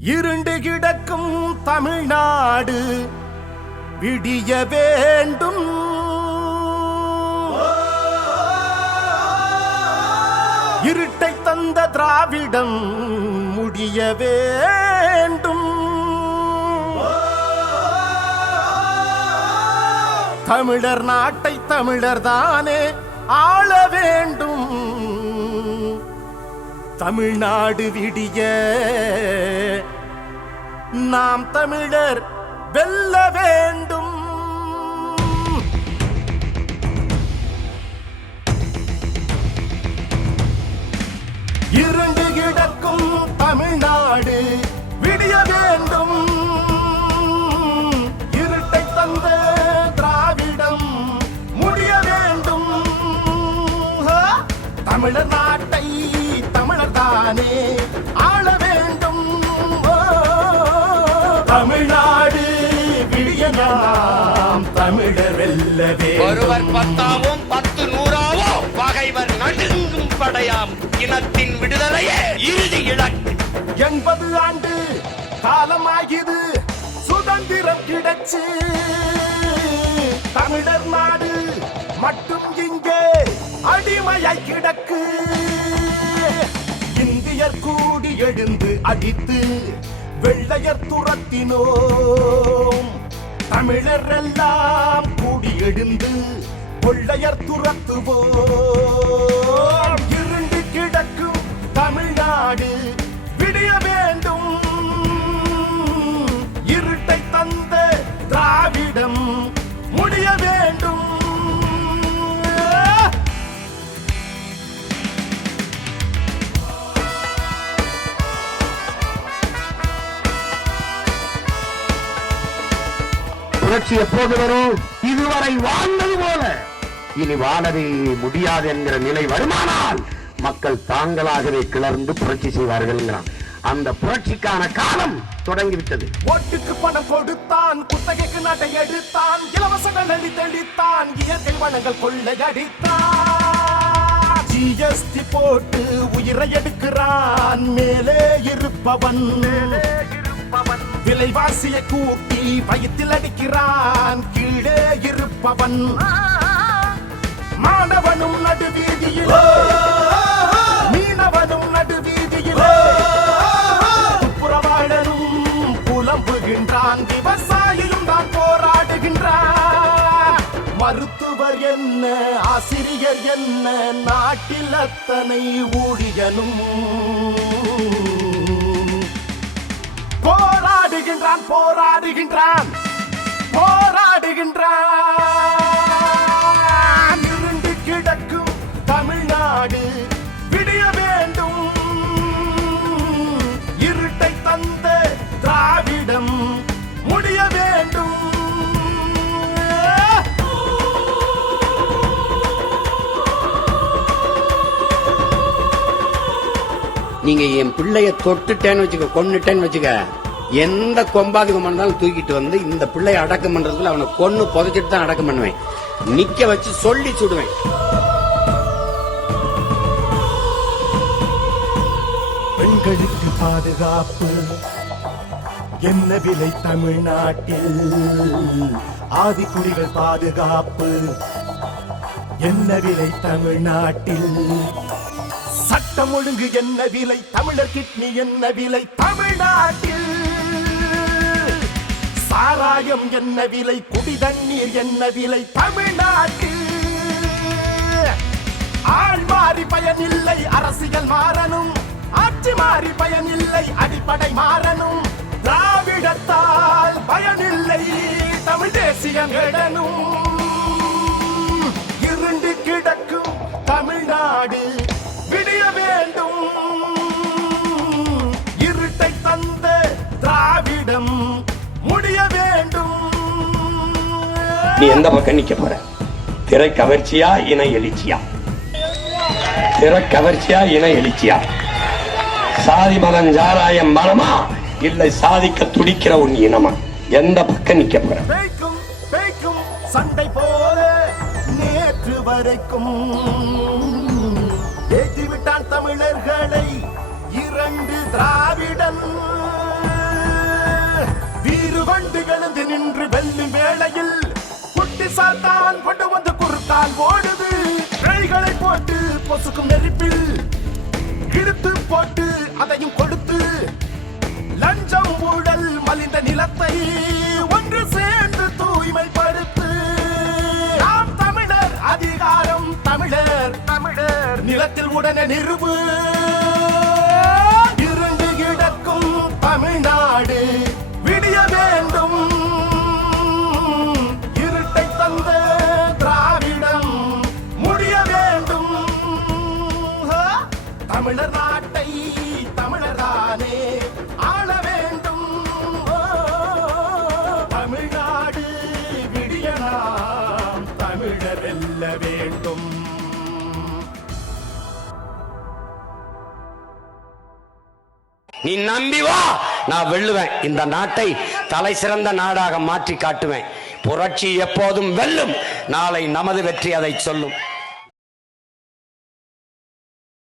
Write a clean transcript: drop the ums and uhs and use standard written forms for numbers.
இருண்டு கிடக்கும் தமிழ்நாடு விடிய வேண்டும். இருட்டை தந்த திராவிடம் முடிய வேண்டும். தமிழர் நாட்டை தமிழர் தானே ஆள வேண்டும். தமிழ்நாடு விடிய நாம் தமிழர் வெல்ல வேண்டும். இருண்டு கிடக்கும் தமிழ்நாடு விடிய வேண்டும். இருட்டை தந்த திராவிடம் முடிய வேண்டும். தமிழர் நாட்டை தமிழர் தானே ஆள வேண்டும். தமிழ்நாடு விடிய நாம் தமிழர் வெல்லவே. ஒருவர் பத்தாவும் 10 நூறாவோ பகைவர் நடுங்கும் படையாம் இனத்தின் விடுதலையே இறுதி இலக்கு. 80 ஆண்டு காலமாகிது சுதந்திரம் கிடைச்சு. தமிழர் நாடு மட்டும் இங்கே அடிமையாய் கிடக்கு. இந்தியர் கூடி எழுந்து அடித்து வெள்ளையர் துரத்தினோம். தமிழர் எல்லாம் கூடி எழுந்து கொள்ளையர் துரத்துவோம். இருண்டு கிடக்கும் தமிழ்நாடு விடிய வேண்டும். இருட்டை தந்த திராவிடம் முடிய வேண்டும். புரட்சி எப்போது வரும்? இதுவரை வாழ்ந்தது போல இனி வாழவே முடியாது என்கிற நிலை வருமானால் மக்கள் தாங்களாகவே கிளர்ந்து புரட்சி செய்வார்கள். அந்த புரட்சிக்கான காலம் தொடங்கிவிட்டது. ஓட்டுக்கு பணம் கொடுத்தான், குத்தகைக்கு நாட்டை எடுத்தான், இலவசங்கள் அளித்தளித்தான், இயற்கை வளங்கள் கொள்ளையடித்தான். ஜிஎஸ்டி போட்டு உயிரை எடுக்கிறான் மேலே இருப்பவன். விலைவாசியை கூட்டி வயிற்றில் அடிக்கிறான் கீழே இருப்பவன். மாணவனும் நடுவீதியில், மீனவனும் நடுவீதியில், புறவாழனும் புலம்புகின்றான், விவசாயியும் தான் போராடுகின்றான். மருத்துவர் என்ன, ஆசிரியர் என்ன, நாட்டில் அத்தனை ஊழியனும் போராடுகின்றான் போராடுகின்றான் போராடுகின்றான். இருண்டு கிடக்கும் தமிழ்நாடு விடிய வேண்டும். இருட்டை தந்த திராவிடம் முடிய வேண்டும். நீங்க என் பிள்ளைய தொட்டுட்டேன்னு வச்சுக்க, கொன்னுட்டேன்னு வச்சுக்க, எந்த கொம்பாதிகம் பண்ணாலும் தூக்கிட்டு வந்து இந்த பிள்ளைய அடக்கம் பண்றதுல அவனை கொன்னு புதைச்சிட்டு தான் அடக்கம் பண்ணுவேன். நிக்க வச்சு சொல்லி சுடுவேன். பெண்களுக்கு பாதுகாப்பு என்ன விலை தமிழ்நாட்டில்? ஆதிக்குடிகள் பாதுகாப்பு என்ன விலை தமிழ்நாட்டில்? சட்டம் ஒழுங்கு என்ன விலை? தமிழர் கிட்னி என்ன விலை தமிழ்நாட்டில்? சாராயம் என்ன விலை? குடி தண்ணீர் என்ன விலை தமிழ்நாட்டில்? ஆள் மாறி பயனில்லை, அரசியல் மாறணும். ஆட்சி மாறி பயனில்லை, அடிப்படை மாறணும். திராவிடத்தால் பயனில்லை, தமிழ் தேசியம் எழணும். இருண்டு கிடக்கும் தமிழ்நாடு விடிய வேண்டும். இருட்டை தந்த திராவிடம் முடிய வேண்டும். நீ எந்த பக்கம் நிக்க போற? திரை கவர்ச்சியா இன எழுச்சியா? திரை கவர்ச்சியா இன எழுச்சியா? சாதி மதம் ஜாராயம் பலமா இல்லை சாதிக்க துடிக்கிற உன் இனமா? எந்த பக்கம் நிக்க போற? பேய்க்கும் சண்டை போல நேற்று வரைக்கும் ஏற்றிவிட்டான் தமிழர்களை இரண்டு திராவிடன். நின்று வெல்லும் வேளையில் குட்டி சாத்தான் கொண்டு வந்து குறுக்கால் ஓடுது. கைகளை போட்டு பொசுக்கும் நெருப்பில் இழுத்து போட்டு அதையும் கொடுத்து லஞ்சம் ஊழல் மலிந்த நிலத்தை ஒன்று சேர்ந்து தூய்மைப்படுத்து. நாம் தமிழர், அதிகாரம் தமிழர், தமிழர் நிலத்தில் உடனே நிறுவு. இருண்டு கிடக்கும் தமிழ்நாடு விடிய வேண்டும். இருட்டை தந்த திராவிடம் முடிய வேண்டும். தமிழர் நாட்டை தமிழரானே ஆள வேண்டும். தமிழ்நாடு விடிய நாம் தமிழர் வெல்ல வேண்டும். நீ நம்பி வா, நான் வெல்லுவேன். இந்த நாட்டை தலை சிறந்த நாடாக மாற்றி காட்டுவேன். புரட்சி எப்போதும் வெல்லும். நாளை நமது வெற்றி அதை சொல்லும்.